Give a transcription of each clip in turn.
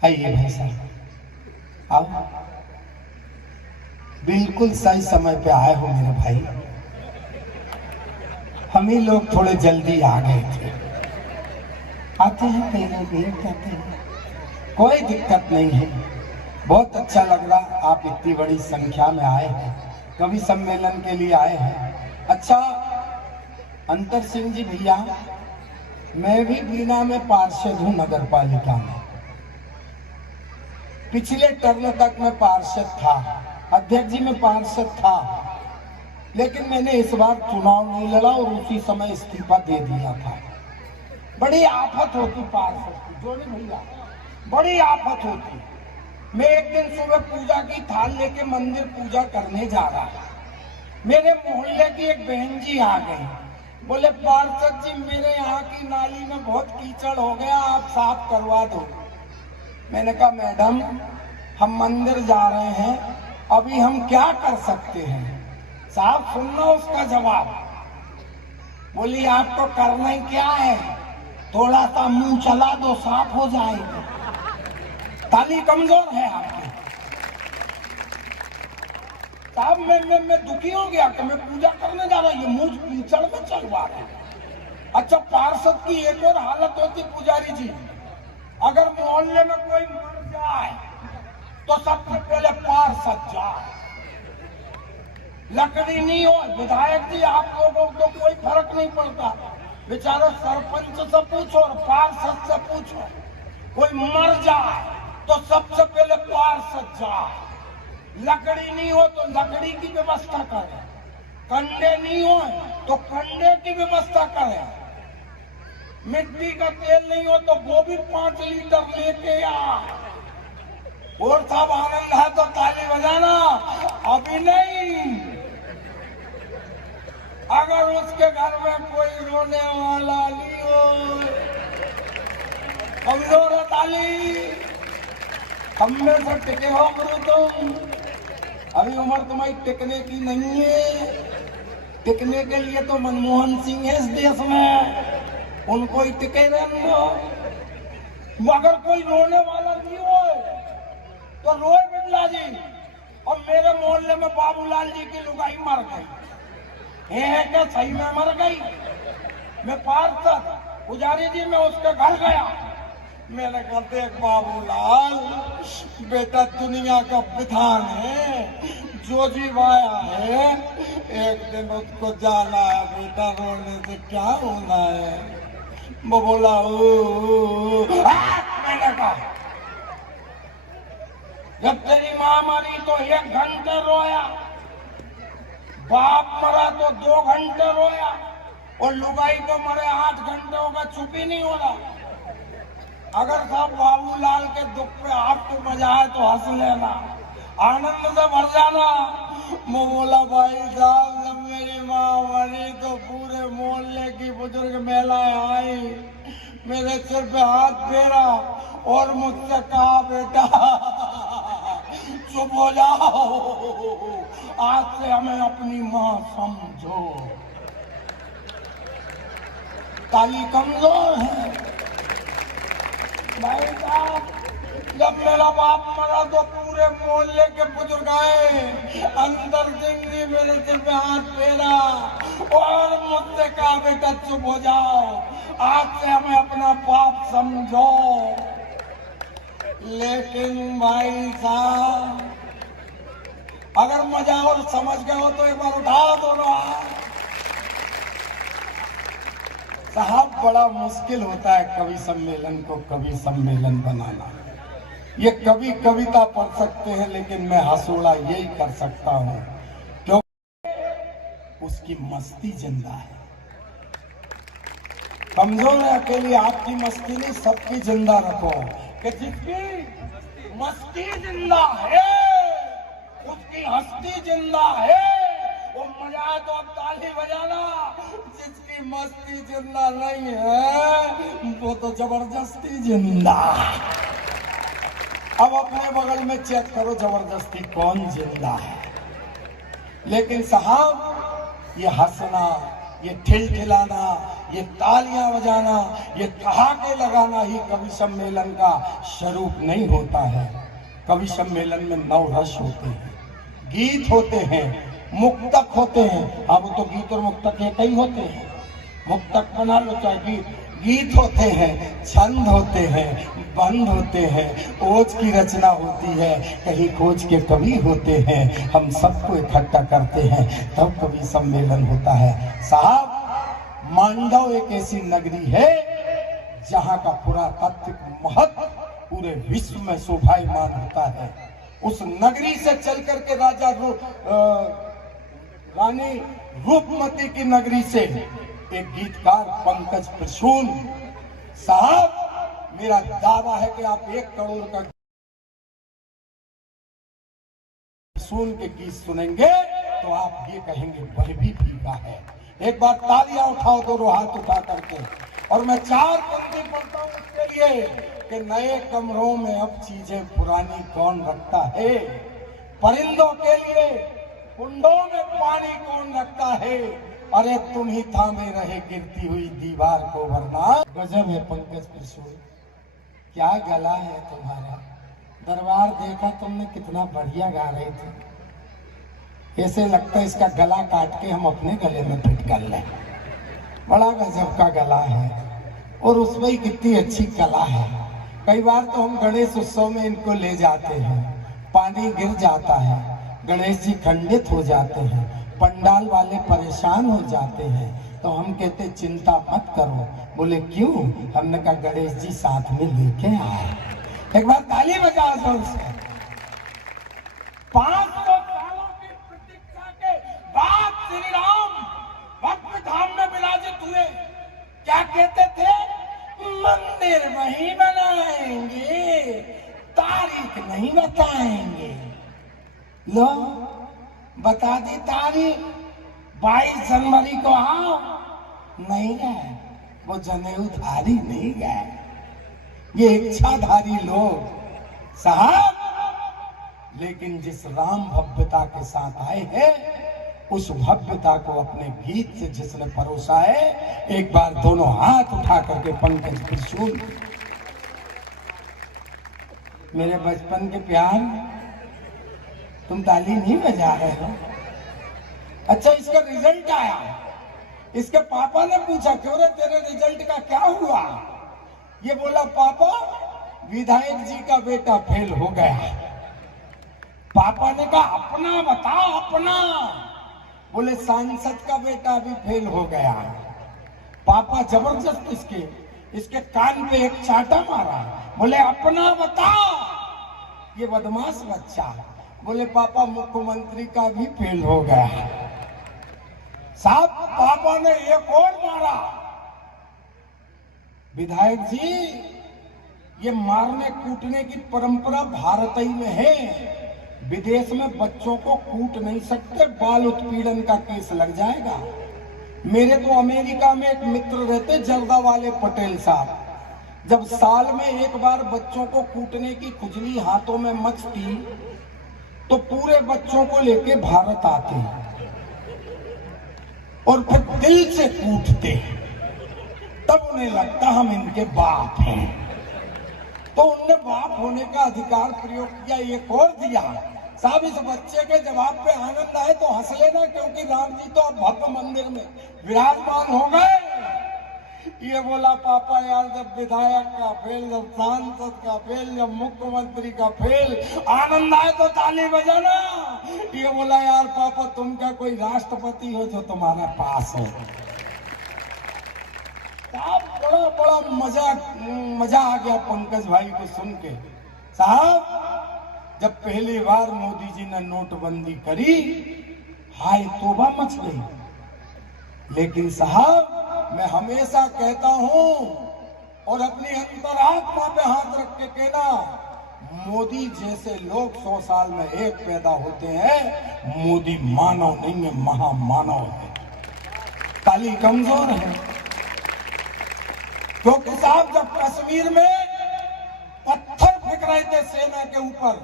आइए भाई साहब, आओ। बिल्कुल सही समय पे आए हो मेरे भाई। हम ही लोग थोड़े जल्दी आ गए थे। आते हैं पहले लेट जाते हैं, कोई दिक्कत नहीं है। बहुत अच्छा लग रहा, आप इतनी बड़ी संख्या में आए हैं, कवि सम्मेलन के लिए आए हैं। अच्छा अंतर सिंह जी भैया, मैं भी बीना में पार्षद हूँ, नगर पालिका में। पिछले टर्म तक मैं पार्षद था, अध्यक्ष जी में पार्षद था, लेकिन मैंने इस बार चुनाव नहीं लड़ा और उसी समय इस्तीफा दे दिया था। बड़ी आफत होती पार्षद की, जो नहीं भैया, बड़ी आफत होती। मैं एक दिन सुबह पूजा की थाल लेके मंदिर पूजा करने जा रहा था। मेरे मोहल्ले की एक बहन जी आ गई, बोले पार्षद जी मेरे यहाँ की नाली में बहुत कीचड़ हो गया, आप साफ करवा दो। मैंने कहा मैडम हम मंदिर जा रहे हैं, अभी हम क्या कर सकते हैं। साहब सुनना उसका जवाब। बोली आपको करना ही क्या है, थोड़ा सा मुंह चला दो साफ हो जाएगा। ताली कमजोर है आपकी। साहब मैं दुखी हो गया कि मैं पूजा करने जा रहा हूँ, ये मुंह कीचड़ में चलवा रहा। अच्छा पार्षद की एक और हालत होती पुजारी जी, अगर मोहल्ले में कोई मर जाए तो सबसे पहले पार्षद जाए। लकड़ी नहीं हो, विधायक जी आप लोगों को कोई फर्क नहीं पड़ता, बेचारा सरपंच से पूछो और पार्षद से पूछो, कोई मर जाए तो सबसे पहले पार्षद जाए। लकड़ी नहीं हो तो लकड़ी की व्यवस्था करें, कंडे नहीं हो तो कंडे की व्यवस्था करें, मिट्टी का तेल नहीं हो तो वो भी 5 लीटर लेके आ। और सब आनंद है तो ताली बजाना, अभी नहीं। अगर उसके घर में कोई रोने वाला नहीं हो, कमजोर है ताली, हम में से टिके हो गुरु तुम। अभी उम्र तुम्हारी टिकने की नहीं है, टिकने के लिए तो मनमोहन सिंह है इस देश में, उनको ही टिके रहने दो। अगर कोई रोने वाला नहीं हो तो रोए बिरला जी। और मेरे मोहल्ले में बाबूलाल जी की लुगाई मर गई है क्या, सही में मर गई। मैं पार्षद पुजारी जी मैं उसके घर गया, मैंने कहा देख बाबूलाल बेटा दुनिया का विधान है, जो जीवाया है एक दिन उसको जाना है बेटा, रोने से क्या होना है। वो बोला मैंने कहा जब तेरी माँ मरी तो 1 घंटे रोया, बाप मरा तो 2 घंटे रोया, और लुगाई को मरे 8 घंटे हो गए, चुप ही नहीं हो रहा। अगर साहब बाबूलाल के दुख पे आपको मजा है तो हंस लेना, आनंद से भर जाना। मैं बोला भाई साहब जब मेरी माँ मरी तो पूरे मोहल्ले की बुजुर्ग महिलाएं आई, मेरे सिर पे हाथ फेरा और मुझसे कहा बेटा चुप हो जाओ, आज से हमें अपनी माँ समझो। ताली कमजोर है भाई साहब। जब मेरा बाप मरा तो पूरे मोहल्ले के बुजुर्ग आए, अंदर सिंह जी मेरे सिर पे हाथ फेरा और मुझसे कहा बेटा चुप हो जाओ, आज से हमें अपना बाप समझो। लेकिन भाई साहब अगर मजा और समझ गए हो तो एक बार उठाओ दोनों हाथ। साहब बड़ा मुश्किल होता है कवि सम्मेलन को कवि सम्मेलन बनाना। ये कवि कविता पढ़ सकते हैं, लेकिन मैं हंसोड़ा यही कर सकता हूँ क्योंकि उसकी मस्ती जिंदा है। कमजोर है अकेली आपकी मस्ती नहीं, सबकी जिंदा रखो कि जिसकी मस्ती जिंदा है उसकी हस्ती जिंदा है। वो मजा है तो अब ताली बजाना, जिसकी मस्ती जिंदा नहीं है वो तो जबरदस्ती जिंदा। अब अपने बगल में चेक करो जबरदस्ती कौन जिंदा है। लेकिन साहब ये हंसना ये ठिलठिलाना, ये तालियां बजाना, ये ठहाके लगाना ही कवि सम्मेलन का स्वरूप नहीं होता है। कवि सम्मेलन में नवरस होते हैं, गीत होते हैं, मुक्तक होते हैं। अब तो गीत और मुक्तक एक ही होते हैं। मुक्तक बना लो चाहे गीत होते हैं, छंद होते हैं, बंद होते हैं, ओज की रचना होती है, कहीं खोज के कवि होते हैं। हम सबको इकट्ठा करते हैं तब कवि सम्मेलन होता है। साहब, मांडव एक ऐसी नगरी है जहां का पुरातात्विक महत्व पूरे विश्व में शोभायमान होता है। उस नगरी से चल करके रानी रूपमती की नगरी से एक गीतकार पंकज प्रसून साहब, मेरा दावा है कि आप 1 करोड़ का प्रसून के गीत सुनेंगे तो आप ये कहेंगे वह भी फीका है। एक बार तालियां उठाओ, दोनों हाथ उठा करके। और मैं 4 पंक्ति पढ़ता हूं उसके लिए कि नए कमरों में अब चीजें पुरानी कौन रखता है, परिंदों के लिए कुंडों में पानी कौन रखता है, अरे तुम ही थामे रहे गिरती हुई दीवार को वरना। गजब है पंकज प्रसून, क्या गला है तुम्हारा। दरबार देखा तुमने, कितना बढ़िया गा रहे थे। ऐसे लगता है इसका गला काट के हम अपने गले में फिट कर लें। बड़ा गजब का गला है और उसमें कितनी अच्छी कला है। कई बार तो हम गणेश उत्सव में इनको ले जाते हैं, पानी गिर जाता है, गणेश जी खंडित हो जाते हैं, पंडाल वाले परेशान हो जाते हैं, तो हम कहते चिंता मत करो। बोले क्यों? हमने कहा गणेश जी साथ में लेके आए। एक बार ताली बजाओ जोर से। 500 सालों की प्रतीक्षा के बाद श्री राम भक्त धाम में विराजित हुए। क्या कहते थे? मंदिर वहीं बनाएंगे, तारीख नहीं बताएंगे। लो बता दी तारीख, 22 जनवरी को आओ। नहीं गए, वो जनेऊधारी नहीं गए, ये इच्छाधारी लोग साहब। लेकिन जिस राम भव्यता के साथ आए हैं, उस भव्यता को अपने गीत से जिसने परोसा है, एक बार दोनों हाथ उठा करके पंकज प्रसून। मेरे बचपन के प्यार, तुम ताली नहीं बजा रहे हो? अच्छा, इसका रिजल्ट आया। इसके पापा ने पूछा क्यों रे तेरे रिजल्ट का क्या हुआ? ये बोला पापा विधायक जी का बेटा फेल हो गया। पापा ने कहा अपना बता, अपना। बोले सांसद का बेटा भी फेल हो गया। पापा जबरदस्त इसके कान पे एक चाटा मारा। बोले अपना बता। ये बदमाश बच्चा। बोले पापा मुख्यमंत्री का भी फेल हो गया। साहब, पापा ने एक और मारा। विधायक जी, ये मारने कूटने की परंपरा भारत ही में है। विदेश में बच्चों को कूट नहीं सकते, बाल उत्पीड़न का केस लग जाएगा। मेरे तो अमेरिका में एक मित्र रहते, जर्दा वाले पटेल साहब। जब साल में एक बार बच्चों को कूटने की खुजली हाथों में मचती, तो पूरे बच्चों को लेके भारत आते और फिर दिल से कूटते। तब उन्हें लगता हम इनके बाप हैं, तो उनने बाप होने का अधिकार प्रयोग किया, एक और दिया। साहब, इस बच्चे के जवाब पे आनंद आए तो हंस लेना, क्योंकि राम जी तो अब भव्य मंदिर में विराजमान हो गए। ये बोला पापा यार, जब विधायक का फेल, जब सांसद का फेल, जब मुख्यमंत्री का फेल, आनंद आए तो ताली बजाना। ये बोला यार पापा, तुम क्या कोई राष्ट्रपति हो जो तुम्हारे पास हो? बड़ा बड़ा मजा आ गया पंकज भाई को सुन के। साहब, जब पहली बार मोदी जी ने नोटबंदी करी, हाय तौबा मच गई। लेकिन साहब, मैं हमेशा कहता हूं और अपनी अंतरात्मा पे हाथ रख के कहना, मोदी जैसे लोग 100 साल में एक पैदा होते हैं। मोदी मानव नहीं है, महामानव है। ताली कमजोर है, क्योंकि साहब जब कश्मीर में पत्थर फेंक रहे थे सेना के ऊपर,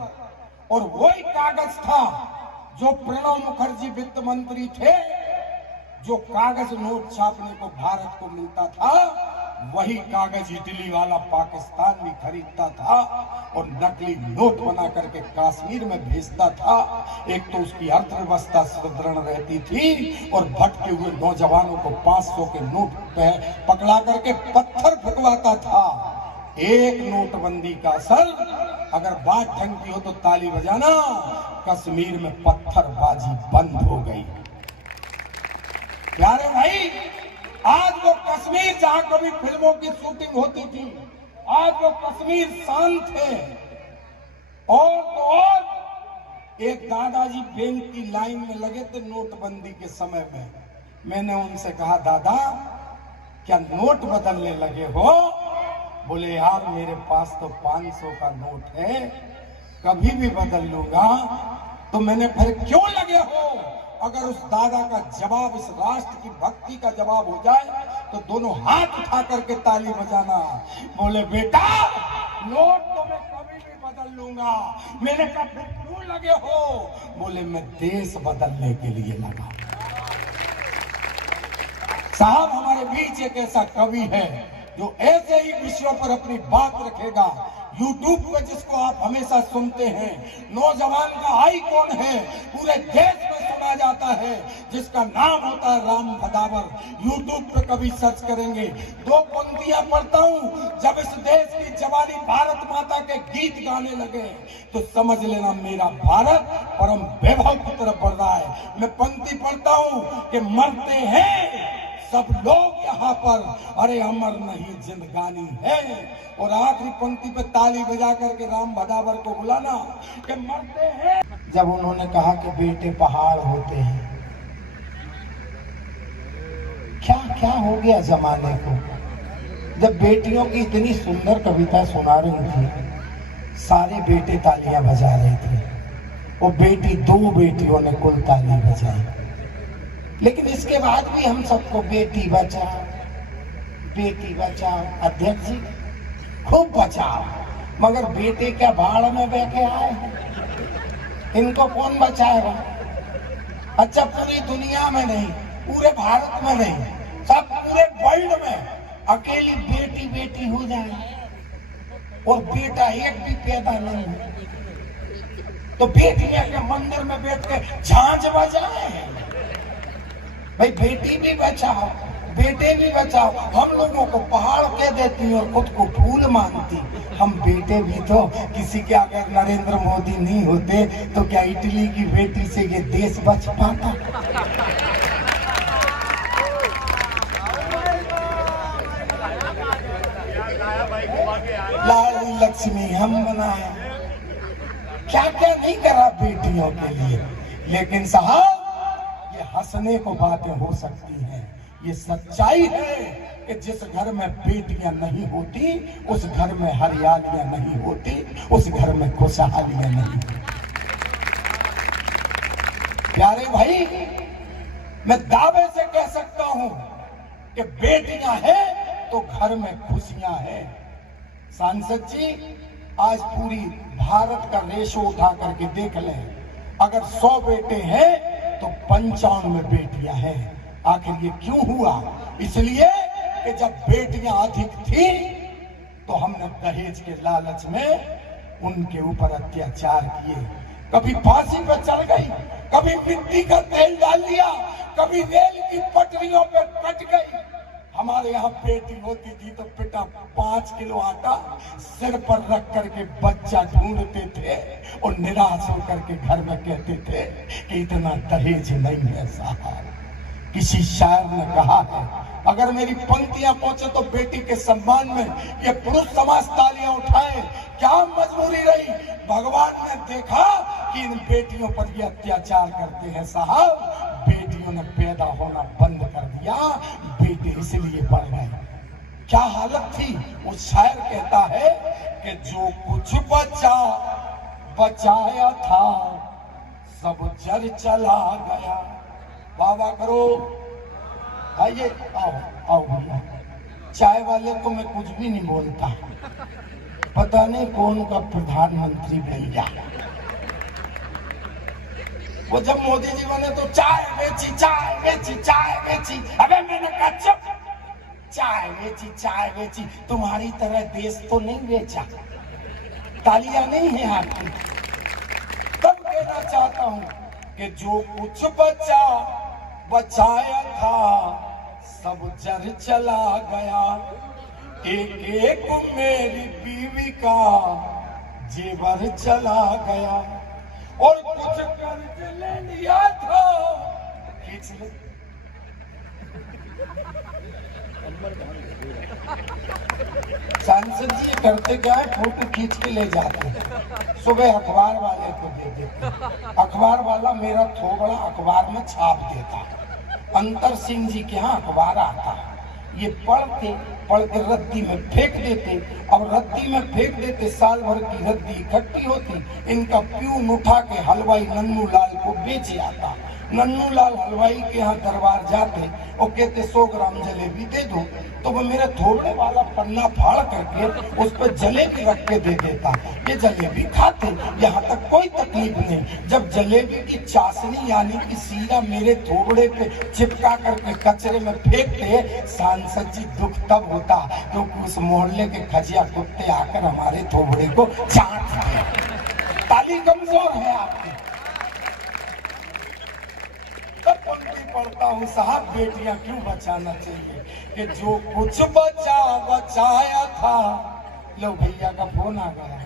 और वही कागज था जो प्रणब मुखर्जी वित्त मंत्री थे, जो कागज नोट छापने को भारत को मिलता था, वही कागज इटली वाला पाकिस्तान भी खरीदता था और नकली नोट बना करके कश्मीर में भेजता था। एक तो उसकी अर्थव्यवस्था सुदृढ़ रहती थी और भटके हुए नौजवानों को 500 के नोट पे पकड़ा करके पत्थर फुकवाता था। एक नोटबंदी का असर, अगर बात ढंग की हो तो ताली बजाना, कश्मीर में पत्थरबाजी बंद हो गई। प्यारे भाई, आज वो कश्मीर जहां कभी फिल्मों की शूटिंग होती थी, आज वो कश्मीर शांत है। और तो और एक दादाजी बैंक की लाइन में लगे थे नोटबंदी के समय में। मैंने उनसे कहा, दादा क्या नोट बदलने लगे हो? बोले, यार मेरे पास तो 500 का नोट है, कभी भी बदल लूंगा। तो मैंने, फिर क्यों लगे हो? अगर उस दादा का जवाब इस राष्ट्र की भक्ति का जवाब हो जाए तो दोनों हाथ उठा करके ताली बजाना। बोले, बेटा नोट तो मैं कभी भी बदल लूंगा। मैंने कहा, फिर क्यों लगे हो? बोले, मैं देश बदलने के लिए लगा। साहब, हमारे बीच एक ऐसा कवि है जो ऐसे ही विषयों पर अपनी बात रखेगा। यूट्यूब पे जिसको आप हमेशा सुनते हैं, नौजवान का आइकॉन है, पूरे देश में सुना जाता है, जिसका नाम होता है राम भदावर। यूट्यूब पे कभी सर्च करेंगे, 2 पंक्तियां पढ़ता हूं। जब इस देश की जवानी भारत माता के गीत गाने लगे तो समझ लेना मेरा भारत परम वैभव की तरफ बढ़ रहा है। मैं पंक्ति पढ़ता हूं कि मरते हैं सब लोग यहाँ पर, अरे अमर नहीं जिंदगानी है। और आखिरी पंक्ति पे ताली बजा करके राम भदावर को बुलाना कि मरते हैं। जब उन्होंने कहा कि बेटे पहाड़ होते हैं, क्या क्या हो गया जमाने को। जब बेटियों की इतनी सुंदर कविता सुना रही थी, सारे बेटे तालियां बजा रहे थे, और बेटी 2 बेटियों ने कुल ताली बजाई। लेकिन इसके बाद भी हम सबको बेटी बचाओ, बेटी बचाओ। अध्यक्ष जी खूब बचाओ, मगर बेटे क्या भाड़ में बैठे आए हैं? इनको कौन बचाएगा? अच्छा, पूरी दुनिया में नहीं, पूरे भारत में नहीं, सब पूरे वर्ल्ड में अकेली बेटी बेटी हो जाए और बेटा एक भी पैदा नहीं हो, तो बेटियां के मंदिर में बैठ के झांझ बजाए। भाई, बेटी भी बचाओ, बेटे भी बचाओ। हम लोगों को पहाड़ कह देती और खुद को फूल मानती। हम बेटे भी तो किसी के, अगर नरेंद्र मोदी नहीं होते तो क्या इटली की बेटी से ये देश बच पाता? लाल लक्ष्मी हम बनाए, क्या क्या नहीं करा बेटियों के लिए। लेकिन साहब, ये हंसने को बातें हो सकती हैं, ये सच्चाई है कि जिस घर में बेटियां नहीं होती उस घर में हरियालियां नहीं होती, उस घर में खुशहालियां नहीं होती। प्यारे भाई, मैं दावे से कह सकता हूं कि बेटियां हैं तो घर में खुशियां हैं। सांसद जी, आज पूरी भारत का रेशो उठा करके देख लें, अगर 100 बेटे हैं तो 95 बेटियां हैं। आखिर ये क्यों हुआ? इसलिए कि जब बेटियां अधिक थी तो हमने दहेज के लालच में उनके ऊपर अत्याचार किए। कभी फांसी पर चढ़ गई, कभी मिट्टी का तेल डाल दिया, कभी रेल की पटरियों पर कट गई। हमारे यहाँ बेटी होती थी तो पिता 5 किलो आटा सिर पर रख करके बच्चा ढूंढते थे और निराश होकर के घर में कहते थे कि इतना दहेज नहीं है साहब। किसी शायर ने कहा है, अगर मेरी पंक्तियां पहुंचे तो बेटी के सम्मान में ये पुरुष समाज तालियां उठाए। क्या मजबूरी रही? भगवान ने देखा कि इन बेटियों पर ये अत्याचार करते हैं साहब, बेटियों ने पैदा होना बंद कर दिया, बेटे इसलिए बढ़ गए। क्या हालत थी? वो शायर कहता है कि जो कुछ बचाया था सब जर चला गया। बाबा करो, आइए, आओ आओ भैया। चाय वाले को मैं कुछ भी नहीं बोलता, पता नहीं कौन का प्रधानमंत्री बन गया। वो जब मोदी जी बने तो चाय बेची चाय बेची चाय बेची। अबे मैंने कहा चुप, चाय बेची, तुम्हारी तरह देश तो नहीं बेचा। तालियां नहीं है आपकी। तब कहना चाहता हूं कि जो कुछ बचाया था सब जर चला गया। एक एक मेरी बीवी का जेवर चला गया और कुछ कर्ज ले लिया था। खींच ले। सांसद जी करते क्या है, फोटो खींच के ले जाते, सुबह अखबार वाले को दे देते, अखबार वाला मेरा थोबड़ा अखबार में छाप देता। अंतर सिंह जी के यहाँ अखबार आता, ये पढ़ के रद्दी में फेंक देते। अब रद्दी में फेंक देते, साल भर की रद्दी इकट्ठी होती। इनका प्यून उठा के हलवाई नन्नू लाल को बेच आता। नन्नू लाल हलवाई के यहाँ दरबार जाते और कहते 100 ग्राम जलेबी दे दो, तो वो मेरे थोड़े वाला पन्ना फाड़ करके उस पर जलेबी रख के दे देता। ये जलेबी खाते, यहाँ तक कोई तकलीफ नहीं। जब जलेबी की चाशनी यानी कि सीरा मेरे थोबड़े पे चिपका करके कचरे में फेंकते, सांसद जी दुख तब होता क्योंकि उस मोहल्ले के खजिया कुत्ते आकर हमारे थोबड़े को चाटते। ताली कमजोर है आपकी। पढ़ता हूँ साहब, बेटियां क्यों बचाना चाहिए कि जो कुछ बचाया था। लो भैया का फोन आ गया।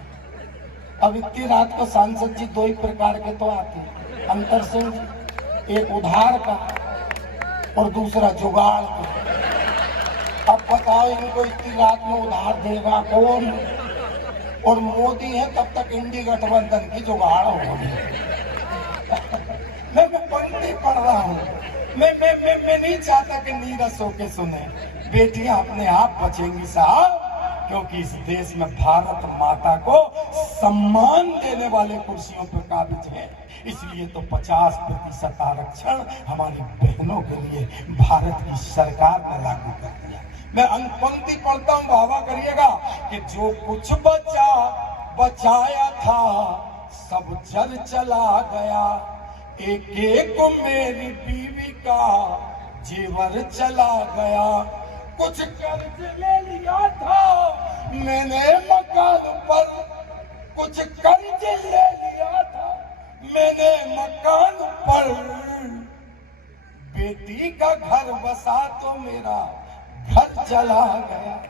अब इतनी रात को सांसद जी 2 ही प्रकार के तो आते, अंतर सिंह, एक उधार का और दूसरा जुगाड़ का। अब बताओ इनको इतनी रात में उधार देगा कौन? और मोदी है तब तक इंडी गठबंधन की जुगाड़ होगी। मैं पंक्ति पढ़ रहा हूँ। मैं नहीं चाहता कि नीरस होके सुने। बेटियां अपने आप बचेंगी साहब, क्योंकि इस देश में भारत माता को सम्मान देने वाले कुर्सियों पर काबिज है। इसलिए तो 50% आरक्षण हमारी बहनों के लिए भारत की सरकार ने लागू कर दिया। मैं पंक्ति पढ़ता हूँ, भावा करिएगा कि जो कुछ बचाया था सब जल चला गया। एक एक मेरी बीवी का जेवर चला गया। कुछ कर्ज ले लिया था मैंने मकान पर, कुछ कर्ज ले लिया था मैंने मकान पर। बेटी का घर बसा तो मेरा घर चला गया।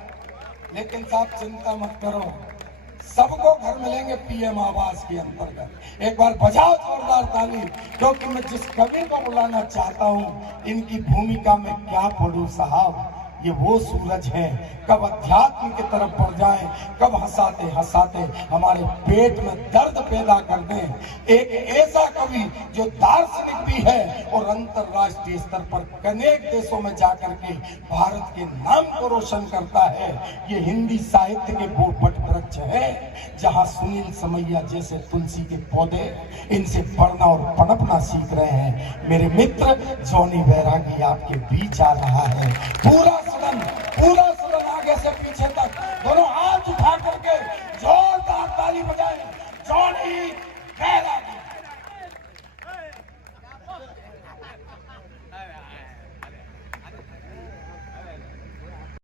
लेकिन साहब चिंता मत करो, सबको घर मिलेंगे पीएम आवास के अंतर्गत। एक बार बजाओ जोरदार ताली, क्योंकि मैं जिस कवि को बुलाना चाहता हूँ इनकी भूमिका में क्या पढ़ूं साहब। ये वो सूरज है, कब अध्यात्म की तरफ बढ़ जाए, कब हंसाते हंसाते हमारे पेट में दर्द पैदा कर दें। एक ऐसा कवि जो दार्शनिक भी है और अंतरराष्ट्रीय स्तर पर अनेक देशों में जाकर के भारत के नाम को रोशन करता है। ये हिंदी साहित्य के वो वट वृक्ष है जहाँ सुनील समैया जैसे तुलसी के पौधे इनसे बढ़ना और पनपना सीख रहे हैं। मेरे मित्र जॉनी बैरागी आपके बीच आ रहा है। पूरा